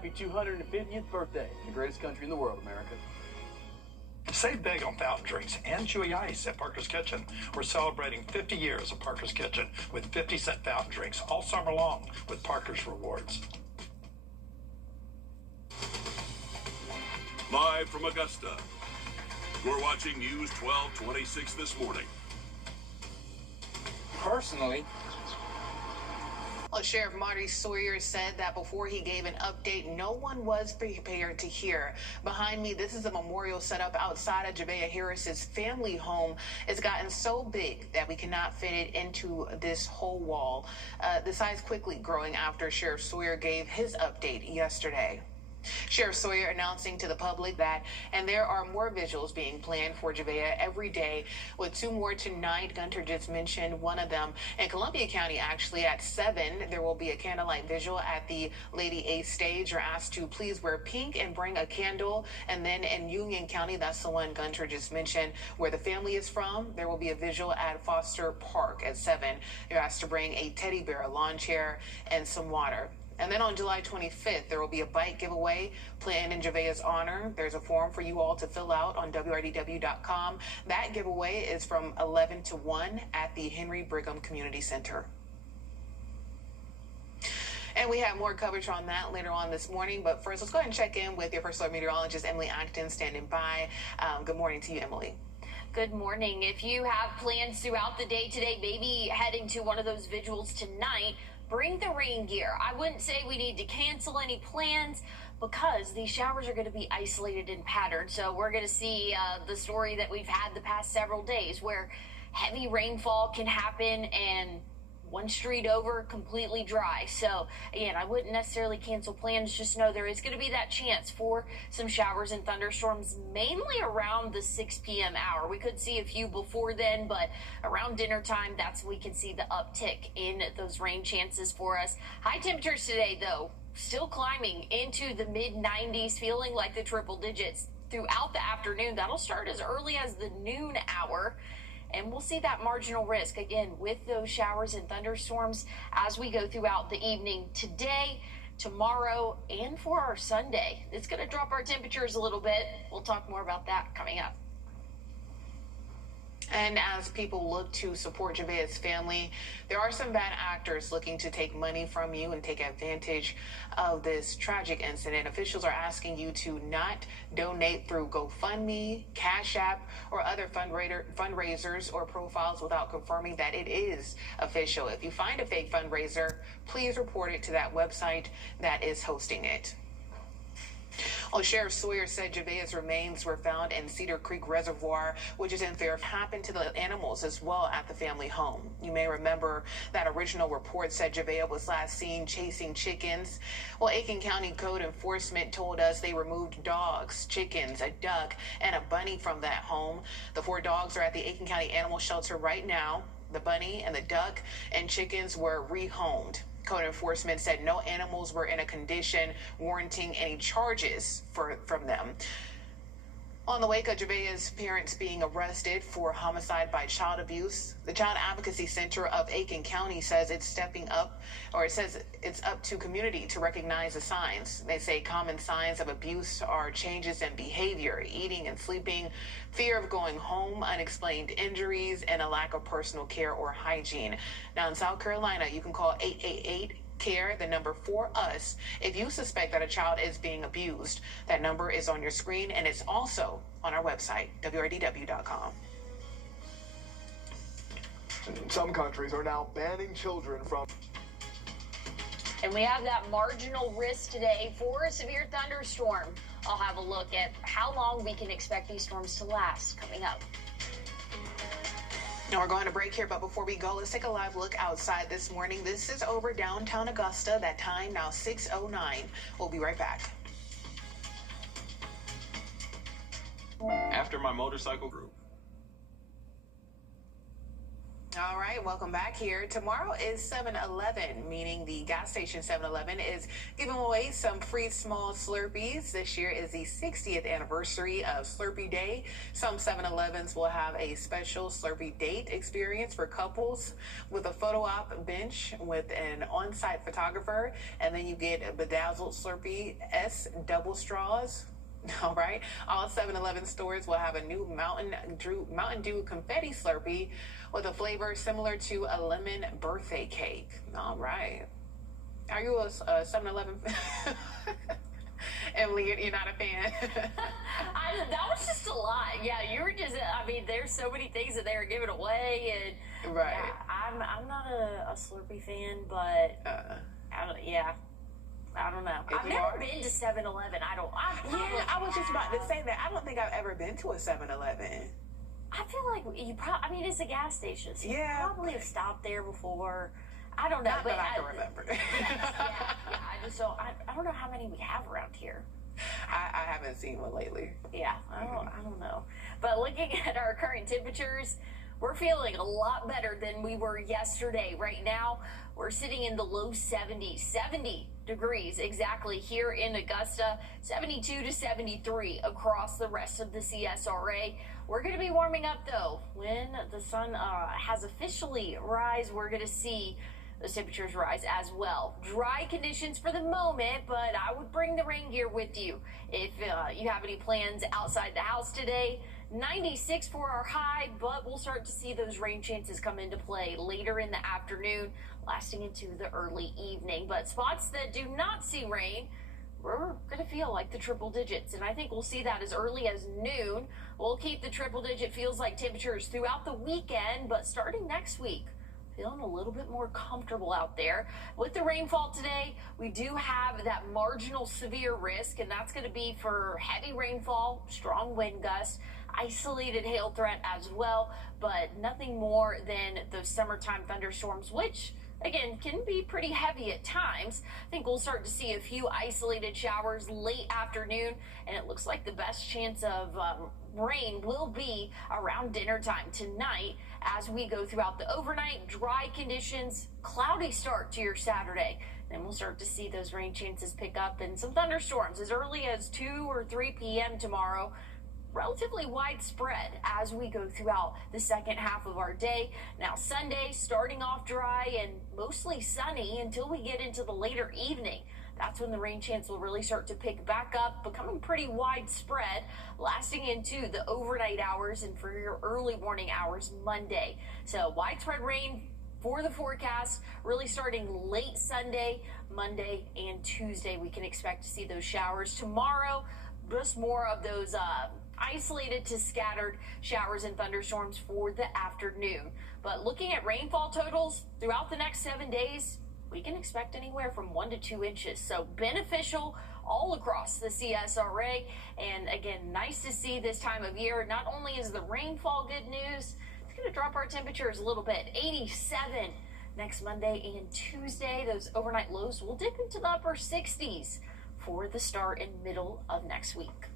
Happy 250th birthday, the greatest country in the world, America. Save big on fountain drinks and chewy ice at Parker's Kitchen. We're celebrating 50 years of Parker's Kitchen with 50-cent fountain drinks all summer long with Parker's Rewards. Live from Augusta, you're watching News 1226 this morning. Personally, well, Sheriff Marty Sawyer said that before he gave an update, no one was prepared to hear. Behind me, this is a memorial set up outside of Javea Harris's family home. It's gotten so big that we cannot fit it into this whole wall. The size quickly growing after Sheriff Sawyer gave his update yesterday. Sheriff Sawyer announcing to the public that, and there are more visuals being planned for Javea every day, with 2 more tonight. Gunter just mentioned one of them. In Columbia County, actually, at 7, there will be a candlelight visual at the Lady A stage. You're asked to please wear pink and bring a candle. And then in Union County, that's the one Gunter just mentioned, where the family is from, there will be a visual at Foster Park at 7. You're asked to bring a teddy bear, a lawn chair, and some water. And then on July 25th, there will be a bike giveaway planned in Javea's honor. There's a form for you all to fill out on WRDW.com. That giveaway is from 11 to 1 at the Henry Brigham Community Center. And we have more coverage on that later on this morning. But first, let's go ahead and check in with your first alert meteorologist, Emily Acton, standing by. Good morning to you, Emily. Good morning. If you have plans throughout the day today, maybe heading to one of those visuals tonight, bring the rain gear. I wouldn't say we need to cancel any plans because these showers are going to be isolated in pattern. So we're going to see the story that we've had the past several days where heavy rainfall can happen and one street over completely dry. So again, I wouldn't necessarily cancel plans. Just know there is going to be that chance for some showers and thunderstorms, mainly around the 6 p.m. hour. We could see a few before then, but around dinner time, that's when we can see the uptick in those rain chances for us. High temperatures today, though, still climbing into the mid-90s, feeling like the triple digits throughout the afternoon. That'll start as early as the noon hour. And we'll see that marginal risk, again, with those showers and thunderstorms as we go throughout the evening today, tomorrow, and for our Sunday. It's going to drop our temperatures a little bit. We'll talk more about that coming up. And as people look to support Javea's family, there are some bad actors looking to take money from you and take advantage of this tragic incident. Officials are asking you to not donate through GoFundMe, Cash App, or other fundraisers or profiles without confirming that it is official. If you find a fake fundraiser, please report it to that website that is hosting it. Well, Sheriff Sawyer said Javea's remains were found in Cedar Creek Reservoir, which is in Fairfield. Happened to the animals as well at the family home. You may remember that original report said Javea was last seen chasing chickens. Well, Aiken County Code Enforcement told us they removed dogs, chickens, a duck, and a bunny from that home. The 4 dogs are at the Aiken County Animal Shelter right now. The bunny and the duck and chickens were rehomed. Code Enforcement said no animals were in a condition warranting any charges from them. On the wake of Javea's parents being arrested for homicide by child abuse, the Child Advocacy Center of Aiken County says it's stepping up, or it says it's up to community to recognize the signs. They say common signs of abuse are changes in behavior, eating and sleeping, fear of going home, unexplained injuries, and a lack of personal care or hygiene. Now in South Carolina, you can call 888-CARE, the number for us, if you suspect that a child is being abused. That number is on your screen, and it's also on our website, WRDW.com. Some countries are now banning children from... And we have that marginal risk today for a severe thunderstorm. I'll have a look at how long we can expect these storms to last coming up. Now we're going to break here, but before we go, let's take a live look outside this morning. This is over downtown Augusta. That time now 6:09. We'll be right back. After my motorcycle group. All right, welcome back here. Tomorrow is 7-Eleven, meaning the gas station 7-Eleven is giving away some free small Slurpees. This year is the 60th anniversary of Slurpee Day. Some 7-Elevens will have a special Slurpee date experience for couples with a photo op bench with an on-site photographer, and then you get a bedazzled Slurpee S double straws. All right. All 7-Eleven stores will have a new Mountain Dew confetti Slurpee with a flavor similar to a lemon birthday cake. All right. Are you a 7-Eleven fan? Emily, you're not a fan? That was just a lot. Yeah, you were just, I mean, there's so many things that they are giving away. And right. Yeah, I'm not a Slurpee fan, but I don't know. I've never been to 7-Eleven. I was just about to say that. I don't think I've ever been to a 7-Eleven. I feel like you probably, I mean, it's a gas station, so yeah, you probably have stopped there before. I don't know. Not but that I can remember. I just don't, I don't know how many we have around here. I haven't seen one lately. Yeah, I don't know. But looking at our current temperatures, we're feeling a lot better than we were yesterday. Right now, we're sitting in the low 70s, 70 degrees exactly here in Augusta, 72 to 73 across the rest of the CSRA. We're going to be warming up, though. When the sun has officially rise, we're going to see those temperatures rise as well. Dry conditions for the moment, but I would bring the rain gear with you if you have any plans outside the house today. 96 for our high, but we'll start to see those rain chances come into play later in the afternoon, lasting into the early evening. But spots that do not see rain, we're going to feel like the triple digits, and I think we'll see that as early as noon. We'll keep the triple digit feels like temperatures throughout the weekend, but starting next week, feeling a little bit more comfortable out there. With the rainfall today, we do have that marginal severe risk, and that's going to be for heavy rainfall, strong wind gusts, isolated hail threat as well, but nothing more than those summertime thunderstorms, which again can be pretty heavy at times. I think we'll start to see a few isolated showers late afternoon, and it looks like the best chance of rain will be around dinner time tonight as we go throughout the overnight. Dry conditions, cloudy start to your Saturday. Then we'll start to see those rain chances pick up and some thunderstorms as early as 2 or 3 p.m. tomorrow. Relatively widespread as we go throughout the second half of our day. Now Sunday starting off dry and mostly sunny until we get into the later evening. That's when the rain chance will really start to pick back up, becoming pretty widespread, lasting into the overnight hours and for your early morning hours Monday. So widespread rain for the forecast, really starting late Sunday, Monday, and Tuesday. We can expect to see those showers tomorrow. Just more of those isolated to scattered showers and thunderstorms for the afternoon. But looking at rainfall totals throughout the next 7 days, we can expect anywhere from 1 to 2 inches. So beneficial all across the CSRA. And again, nice to see this time of year. Not only is the rainfall good news, it's going to drop our temperatures a little bit. 87 next Monday and Tuesday. Those overnight lows will dip into the upper 60s for the start and middle of next week.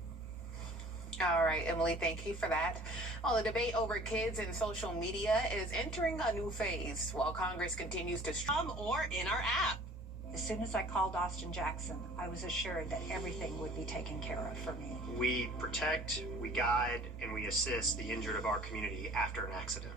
All right, Emily, thank you for that. Well, the debate over kids and social media is entering a new phase while Congress continues to or in our app. As soon as I called Austin Jackson, I was assured that everything would be taken care of for me. We protect, we guide, and we assist the injured of our community after an accident.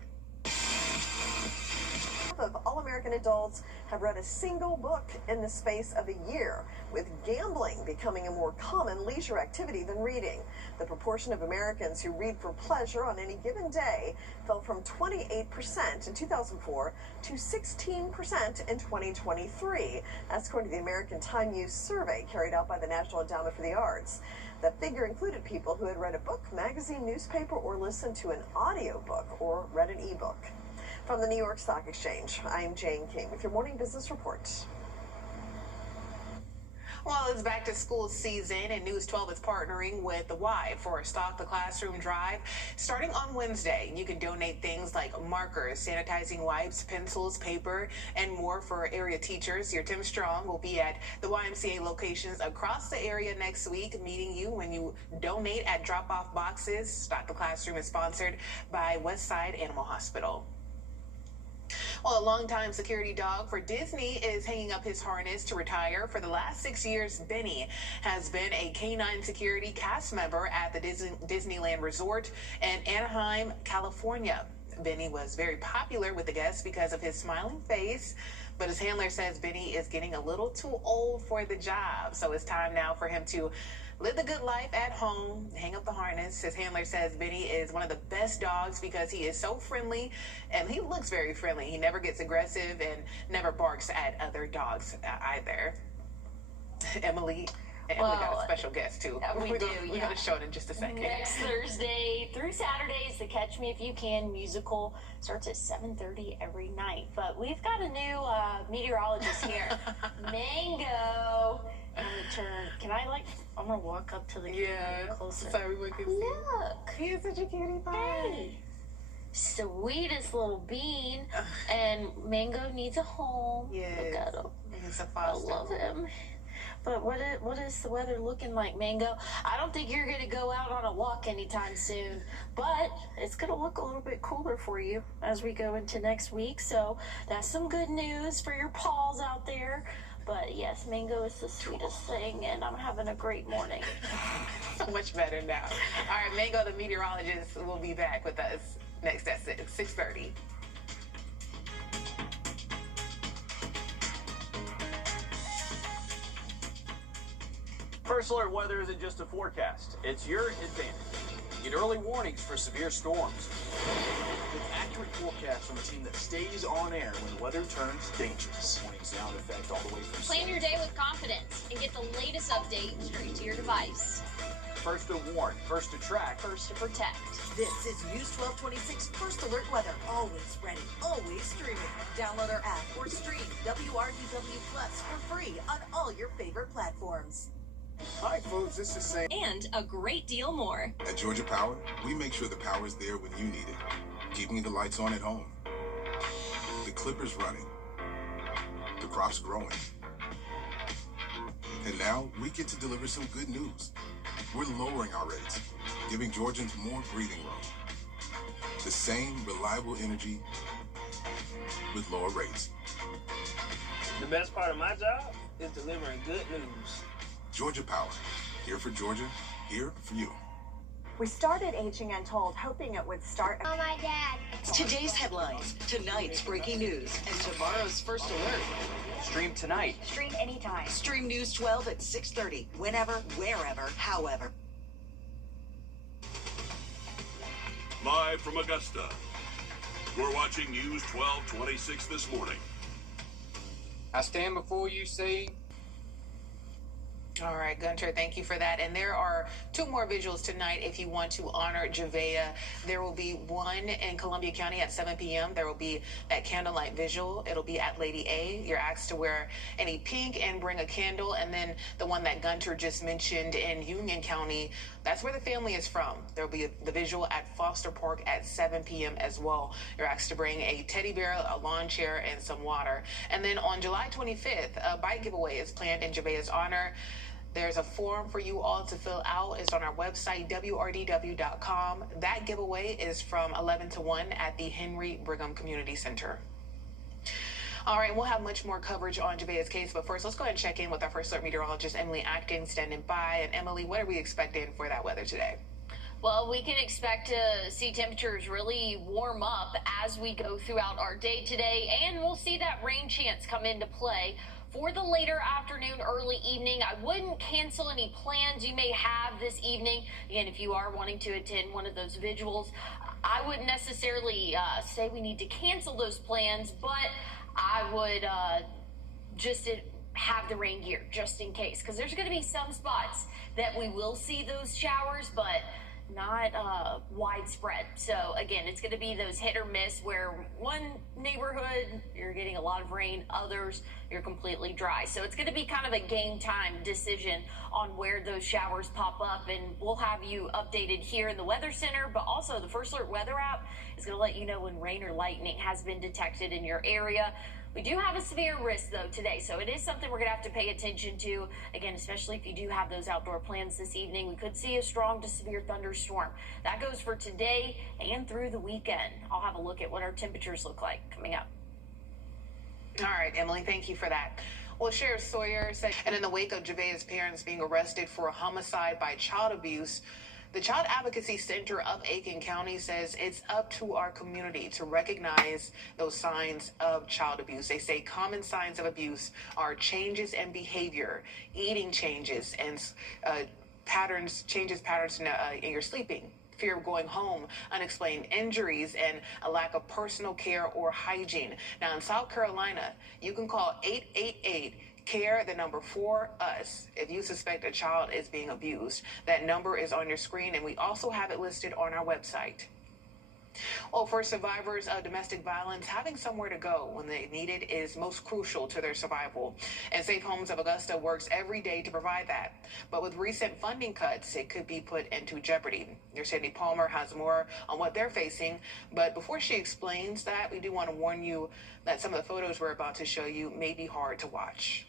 Of all-American adults have read a single book in the space of a year, with gambling becoming a more common leisure activity than reading. The proportion of Americans who read for pleasure on any given day fell from 28% in 2004 to 16% in 2023. That's according to the American Time Use Survey carried out by the National Endowment for the Arts. The figure included people who had read a book, magazine, newspaper, or listened to an audiobook or read an ebook. From the New York Stock Exchange, I'm Jane King with your morning business report. Well, it's back to school season, and News 12 is partnering with the Y for a Stock the Classroom drive. Starting on Wednesday, you can donate things like markers, sanitizing wipes, pencils, paper, and more for area teachers. Your Tim Strong will be at the YMCA locations across the area next week, meeting you when you donate at drop-off boxes. Stock the Classroom is sponsored by Westside Animal Hospital. Well, a longtime security dog for Disney is hanging up his harness to retire. For the last 6 years, Benny has been a canine security cast member at the Disneyland Resort in Anaheim, California. Benny was very popular with the guests because of his smiling face, but his handler says Benny is getting a little too old for the job. So it's time now for him to live the good life at home, hang up the harness. His handler says Benny is one of the best dogs because he is so friendly, and he looks very friendly. He never gets aggressive and never barks at other dogs either. Emily got a special guest, too. We're going to show it in just a second. Next Thursday through Saturdays, the Catch Me If You Can musical starts at 7:30 every night. But we've got a new meteorologist here, Mango. I'm gonna turn. Can I I'm gonna walk up to the camera closer. So everyone can see. Look, He's such a cutie pie. hey, sweetest little bean. And Mango needs a home. Yes. Look at him. He's a I foster. love him. But what is the weather looking like, Mango? I don't think you're gonna go out on a walk anytime soon, but it's gonna look a little bit cooler for you as we go into next week. So that's some good news for your paws out there. But yes, Mango is the sweetest thing, and I'm having a great morning. So much better now. All right, Mango, the meteorologist, will be back with us next at 6:30. First Alert weather isn't just a forecast, it's your advantage. Get early warnings for severe storms. With accurate forecasts from a team that stays on air when the weather turns dangerous. Warning sound effect all the way from Plan your day with confidence and get the latest update straight to your device. first to warn, first to track, First to protect. This is News 1226 First Alert Weather. Always ready, always streaming. Download our app or stream WRDW Plus for free on all your favorite platforms. Hi, folks. This is Sam. And a great deal more. At Georgia Power, we make sure the power is there when you need it, keeping the lights on at home, the clippers running, the crops growing. And now we get to deliver some good news. We're lowering our rates, giving Georgians more breathing room. The same reliable energy with lower rates. The best part of my job is delivering good news. Georgia Power, here for Georgia, here for you. We started Aging Untold hoping it would start. Oh, my dad. Today's headlines, tonight's breaking news, and tomorrow's First Alert. stream tonight. Stream anytime. Stream News 12 at 6:30, whenever, wherever, however. Live from Augusta, you're watching News 1226 this morning. I stand before you saying, All right, Gunter, thank you for that. And there are 2 more visuals tonight if you want to honor Javea. There will be one in Columbia County at 7 p.m. There will be that candlelight visual. It'll be at Lady A. You're asked to wear any pink and bring a candle. And then the one that Gunter just mentioned in Union County, that's where the family is from. There'll be the visual at Foster Park at 7 p.m. as well. You're asked to bring a teddy bear, a lawn chair, and some water. And then on July 25th, a bike giveaway is planned in Javea's honor. There's a form for you all to fill out. It's on our website, wrdw.com. That giveaway is from 11 to 1 at the Henry Brigham Community Center. All right, we'll have much more coverage on Javea's case, but first, let's go ahead and check in with our First Alert meteorologist, Emily Atkins, standing by. And Emily, what are we expecting for that weather today? Well, we can expect to see temperatures really warm up as we go throughout our day today, and we'll see that rain chance come into play for the later afternoon, early evening. I wouldn't cancel any plans you may have this evening. Again, if you are wanting to attend one of those vigils, I wouldn't necessarily say we need to cancel those plans, but I would just have the rain gear just in case, because there's going to be some spots that we will see those showers, but not widespread. So again, it's going to be those hit or miss where one neighborhood you're getting a lot of rain, others you're completely dry. So it's going to be kind of a game time decision on where those showers pop up, and we'll have you updated here in the Weather Center, but also the First Alert weather app is going to let you know when rain or lightning has been detected in your area. We do have a severe risk, though, today, so it is something we're going to have to pay attention to. Again, especially if you do have those outdoor plans this evening, we could see a strong to severe thunderstorm. That goes for today and through the weekend. I'll have a look at what our temperatures look like coming up. All right, Emily, thank you for that. Well, Sheriff Sawyer said, and in the wake of Javea's parents being arrested for a homicide by child abuse, the Child Advocacy Center of Aiken County says it's up to our community to recognize those signs of child abuse. They say common signs of abuse are changes in behavior, eating changes, and patterns in your sleeping, fear of going home, unexplained injuries, and a lack of personal care or hygiene. Now, in South Carolina, you can call 888-CARE, the number 4US, if you suspect a child is being abused. That number is on your screen, and we also have it listed on our website. Well, for survivors of domestic violence, having somewhere to go when they need it is most crucial to their survival. And Safe Homes of Augusta works every day to provide that. But with recent funding cuts, it could be put into jeopardy. Your Cindy Palmer has more on what they're facing. But before she explains that, we do want to warn you that some of the photos we're about to show you may be hard to watch.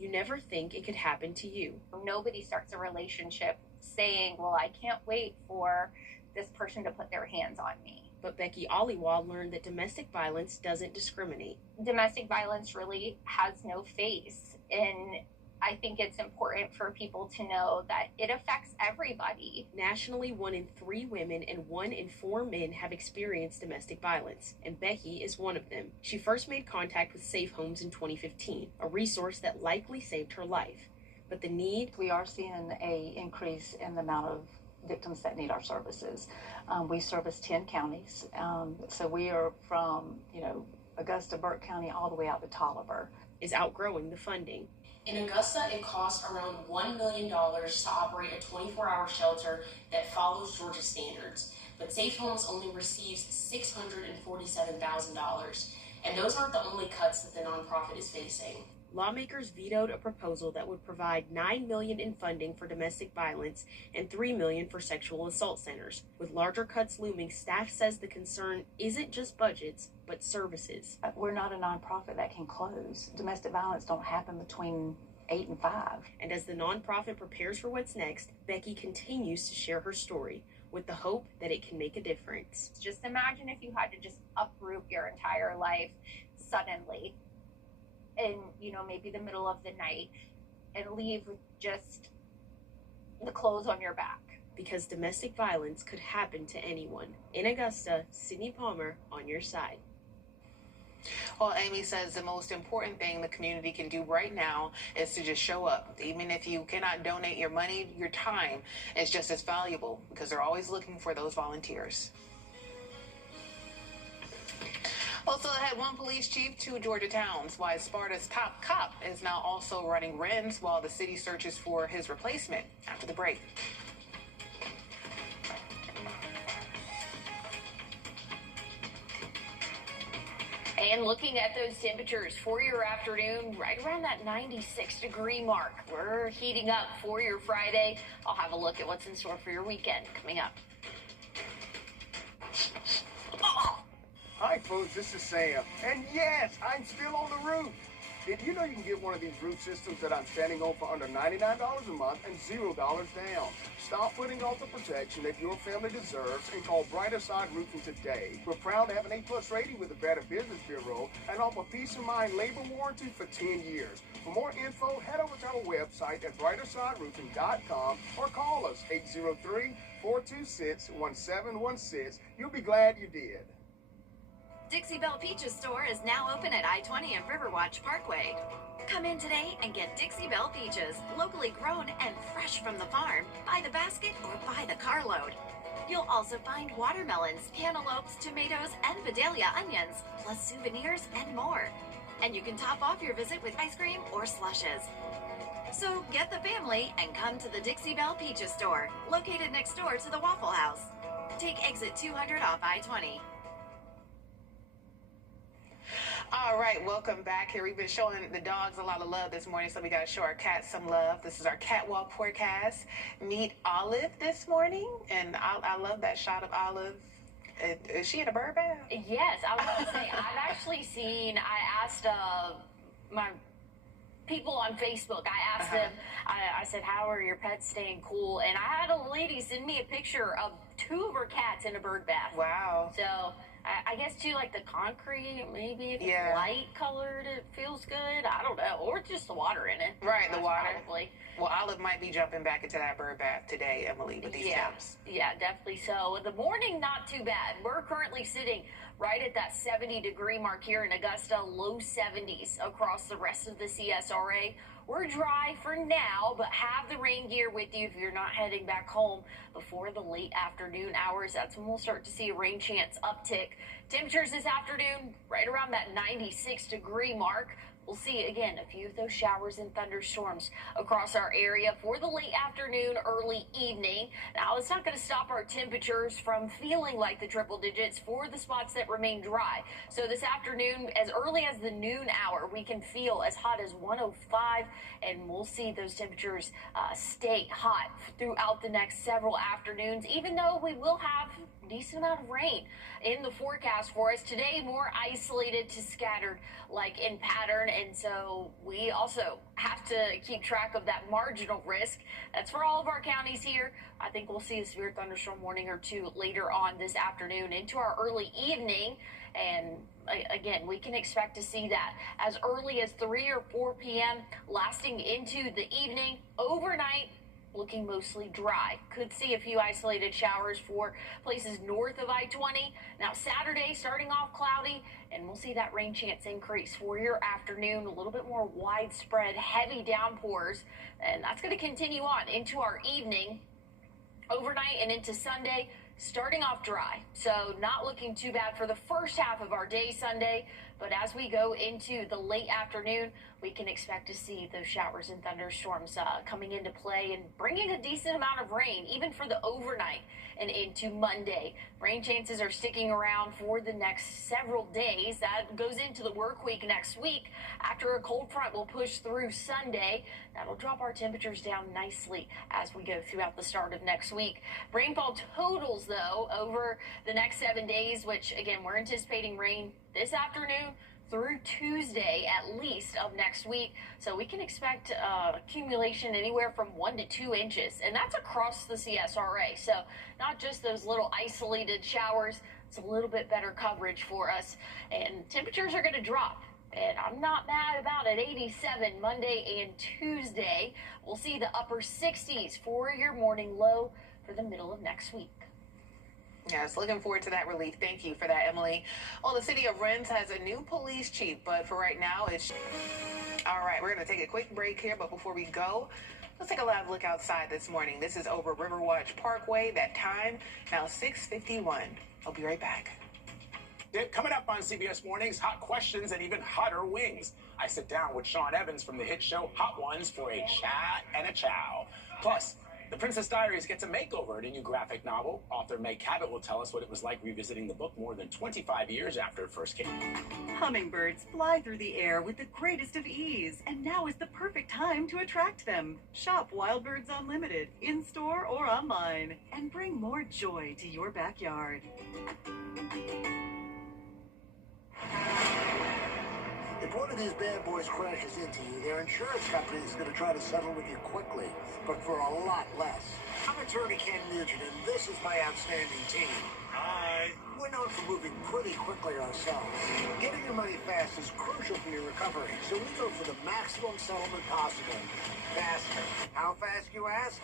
You never think it could happen to you. Nobody starts a relationship saying, well, I can't wait for this person to put their hands on me. But Becky Oliwald learned that domestic violence doesn't discriminate. Domestic violence really has no face, and I think it's important for people to know that it affects everybody. Nationally, 1 in 3 women and 1 in 4 men have experienced domestic violence, and Becky is one of them. She first made contact with Safe Homes in 2015, a resource that likely saved her life. But the need... We are seeing an increase in the amount of victims that need our services. We service 10 counties, so we are from, Augusta, Burke County, all the way out to Tolliver. Is outgrowing the funding. In Augusta, it costs around $1 million to operate a 24-hour shelter that follows Georgia standards. But Safe Homes only receives $647,000, and those aren't the only cuts that the nonprofit is facing. Lawmakers vetoed a proposal that would provide $9 million in funding for domestic violence and $3 million for sexual assault centers. With larger cuts looming, staff says the concern isn't just budgets, but services. We're not a nonprofit that can close. Domestic violence don't happen between 8 and 5. And as the nonprofit prepares for what's next, Becky continues to share her story with the hope that it can make a difference. Just imagine if you had to just uproot your entire life suddenly in, maybe the middle of the night and leave with just the clothes on your back. Because domestic violence could happen to anyone. In Augusta, Cindy Palmer on your side. Well, Amy says the most important thing the community can do right now is to just show up. Even if you cannot donate your money, your time is just as valuable because they're always looking for those volunteers. Also ahead, 1 police chief, 2 Georgia towns. Why Sparta's top cop is now also running RINs while the city searches for his replacement after the break. And looking at those temperatures for your afternoon, right around that 96-degree mark. We're heating up for your Friday. I'll have a look at what's in store for your weekend coming up. Hi, folks, this is Sam. And yes, I'm still on the roof. Did you know you can get one of these roof systems that I'm standing on for under $99 a month and $0 down? Stop putting off the protection that your family deserves and call Brighter Side Roofing today. We're proud to have an A+ rating with the Better Business Bureau and offer peace of mind labor warranty for 10 years. For more info, head over to our website at brightersideroofing.com or call us 803-426-1716. You'll be glad you did. Dixie Belle Peaches store is now open at I-20 and Riverwatch Parkway. Come in today and get Dixie Belle Peaches, locally grown and fresh from the farm, by the basket or by the carload. You'll also find watermelons, cantaloupes, tomatoes, and Vidalia onions, plus souvenirs and more. And you can top off your visit with ice cream or slushes. So get the family and come to the Dixie Belle Peaches store, located next door to the Waffle House. Take exit 200 off I-20. All right, welcome back here. We've been showing the dogs a lot of love this morning, so we got to show our cats some love. This is our catwalk forecast. Meet Olive this morning, and I love that shot of Olive. Is she in a bird bath? Yes, I was going to say, I've actually seen, I asked my people on Facebook, I asked them, I said, how are your pets staying cool? And I had a lady send me a picture of 2 of her cats in a bird bath. Wow. So I guess too, like the concrete, maybe if it's light colored, it feels good. I don't know, or just the water in it. Right, the water. Probably. Well, Olive might be jumping back into that bird bath today, Emily, with these temps. Yeah, definitely so. The morning, not too bad. We're currently sitting right at that 70-degree mark here in Augusta, low 70s across the rest of the CSRA. We're dry for now, but have the rain gear with you if you're not heading back home before the late afternoon hours. That's when we'll start to see a rain chance uptick. Temperatures this afternoon, right around that 96-degree mark. We'll see, again, a few of those showers and thunderstorms across our area for the late afternoon, early evening. Now, it's not going to stop our temperatures from feeling like the triple digits for the spots that remain dry. So this afternoon, as early as the noon hour, we can feel as hot as 105, and we'll see those temperatures stay hot throughout the next several afternoons, even though we will have a decent amount of rain in the forecast for us today, more isolated to scattered like in pattern. And so we also have to keep track of that marginal risk. That's for all of our counties here. I think we'll see a severe thunderstorm warning or two later on this afternoon into our early evening. And again, we can expect to see that as early as 3 or 4 p.m. lasting into the evening. Overnight, looking mostly dry. Could see a few isolated showers for places north of I-20. Now Saturday starting off cloudy, and we'll see that rain chance increase for your afternoon. A little bit more widespread heavy downpours, and that's going to continue on into our evening, overnight, and into Sunday. Starting off dry, so not looking too bad for the first half of our day Sunday, but as we go into the late afternoon, we can expect to see those showers and thunderstorms coming into play and bringing a decent amount of rain, even for the overnight and into Monday. Rain chances are sticking around for the next several days. That goes into the work week next week. After a cold front will push through Sunday, that'll drop our temperatures down nicely as we go throughout the start of next week. Rainfall totals, though, over the next 7 days, which, again, we're anticipating rain this afternoon through Tuesday, at least, of next week. So we can expect accumulation anywhere from 1 to 2 inches, and that's across the CSRA. So not just those little isolated showers, it's a little bit better coverage for us. And temperatures are going to drop. And I'm not mad about it. 87 Monday and Tuesday. We'll see the upper 60s for your morning low for the middle of next week. Yes, looking forward to that relief. Thank you for that, Emily. Well, the city of Rennes has a new police chief, but for right now, it's... All right, we're going to take a quick break here, but before we go, let's take a live look outside this morning. This is over Riverwatch Parkway. That time, now 6:51. I'll be right back. Coming up on CBS Mornings, hot questions and even hotter wings. I sit down with Sean Evans from the hit show Hot Ones for a chat and a chow. Plus, The Princess Diaries gets a makeover in a new graphic novel. Author Meg Cabot will tell us what it was like revisiting the book more than 25 years after it first came. Hummingbirds fly through the air with the greatest of ease, and now is the perfect time to attract them. Shop Wild Birds Unlimited, in-store or online, and bring more joy to your backyard. If one of these bad boys crashes into you, their insurance company is going to try to settle with you quickly, but for a lot less. I'm attorney Ken Nugent, and this is my outstanding team. Hi. We're known for moving pretty quickly ourselves. Getting your money fast is crucial for your recovery, so we go for the maximum settlement possible. Faster. How fast, you ask?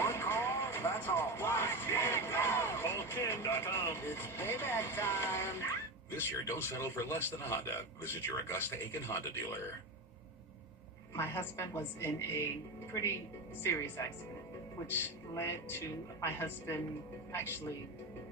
One call, that's all. Watch Ken go! Call Ken.com. It's payback time. This year, don't settle for less than a Honda. Visit your Augusta-Aiken Honda dealer. My husband was in a pretty serious accident, which led to my husband actually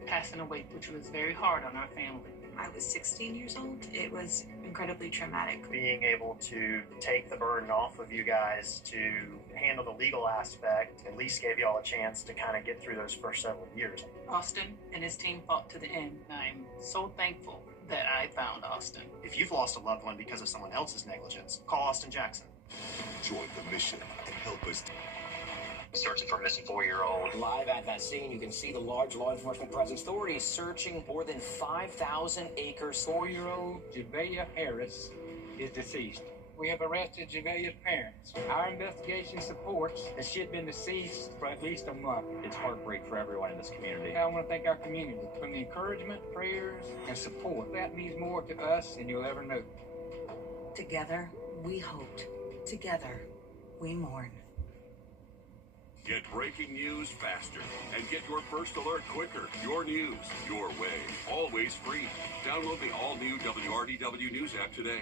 passing away, which was very hard on our family. I was 16 years old. It was incredibly traumatic. Being able to take the burden off of you guys to handle the legal aspect at least gave y'all a chance to kind of get through those first several years. Austin and his team fought to the end. I'm so thankful that I found Austin. If you've lost a loved one because of someone else's negligence, call Austin Jackson. Join the mission and help us. Searching for a missing 4-year-old. Live at that scene, you can see the large law enforcement presence. Authorities searching more than 5,000 acres. 4-year-old Jabea Harris is deceased. we have arrested Javella's parents. Our investigation supports that she had been deceased for at least a month. It's heartbreak for everyone in this community. I want to thank our community for the encouragement, prayers, and support. That means more to us than you'll ever know. Together, we hoped. Together, we mourn. Get breaking news faster and get your first alert quicker. Your news, your way, always free. Download the all-new WRDW News app today.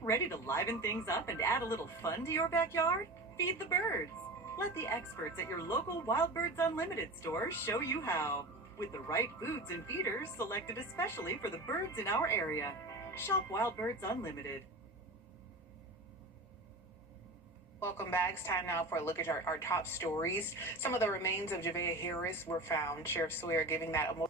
Ready to liven things up and add a little fun to your backyard? Feed the birds. Let the experts at your local Wild Birds Unlimited store show you how. With the right foods and feeders selected especially for the birds in our area. Shop Wild Birds Unlimited. Welcome back. It's time now for a look at our top stories. Some of the remains of Javea Harris were found. Sheriff Sawyer giving that a...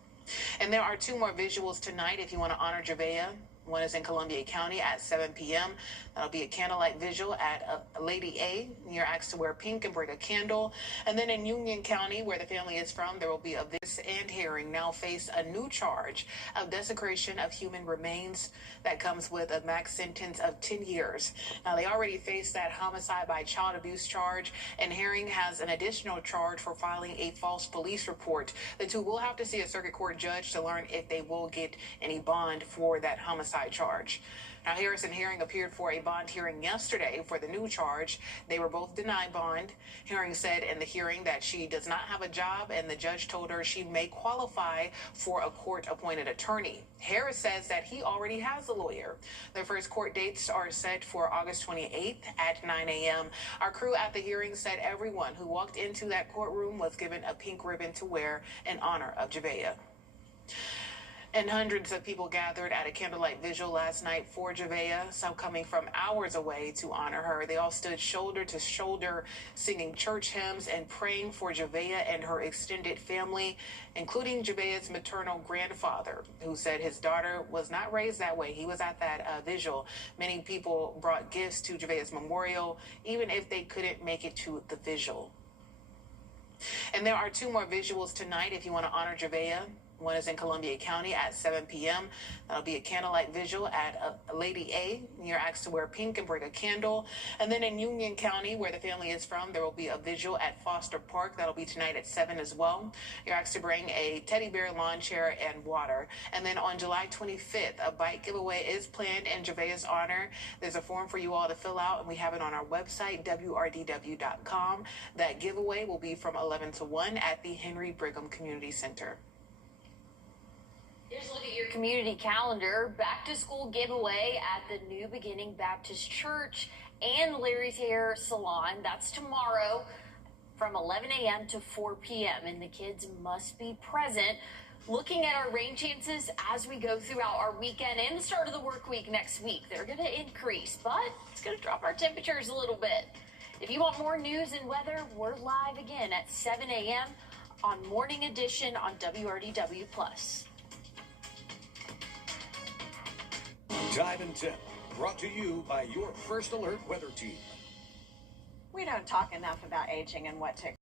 And there are 2 more visuals tonight if you want to honor Javea. One is in Columbia County at 7 p.m. That'll be a candlelight vigil at Lady A. You're asked to wear pink and bring a candle. And then in Union County, where the family is from, there will be a this and hearing now face a new charge of desecration of human remains that comes with a max sentence of 10 years. Now, they already faced that homicide by child abuse charge, and Herring has an additional charge for filing a false police report. The 2 will have to see a circuit court judge to learn if they will get any bond for that homicide charge. Now, Harris and Herring appeared for a bond hearing yesterday for the new charge. They were both denied bond. Herring said in the hearing that she does not have a job, and the judge told her she may qualify for a court-appointed attorney. Harris says that he already has a lawyer. Their first court dates are set for August 28th at 9 a.m. Our crew at the hearing said everyone who walked into that courtroom was given a pink ribbon to wear in honor of Javea. And hundreds of people gathered at a candlelight vigil last night for Javea, some coming from hours away to honor her. They all stood shoulder to shoulder, singing church hymns and praying for Javea and her extended family, including Javea's maternal grandfather, who said his daughter was not raised that way. He was at that vigil. Many people brought gifts to Javea's memorial, even if they couldn't make it to the vigil. And there are 2 more visuals tonight if you want to honor Javea. One is in Columbia County at 7 p.m. That'll be a candlelight vigil at Lady A. You're asked to wear pink and bring a candle. And then in Union County, where the family is from, there will be a vigil at Foster Park. That'll be tonight at 7 as well. You're asked to bring a teddy bear, lawn chair, and water. And then on July 25th, a bike giveaway is planned in Javea's honor. There's a form for you all to fill out, and we have it on our website, WRDW.com. That giveaway will be from 11 to 1 at the Henry Brigham Community Center. Here's a look at your community calendar. Back to school giveaway at the New Beginning Baptist Church and Larry's Hair Salon. That's tomorrow from 11 a.m. to 4 p.m. and the kids must be present. Looking at our rain chances as we go throughout our weekend and the start of the work week next week. They're going to increase, but it's going to drop our temperatures a little bit. If you want more news and weather, we're live again at 7 a.m. on Morning Edition on WRDW+. Time and Tip, brought to you by your First Alert Weather Team. We don't talk enough about aging and what to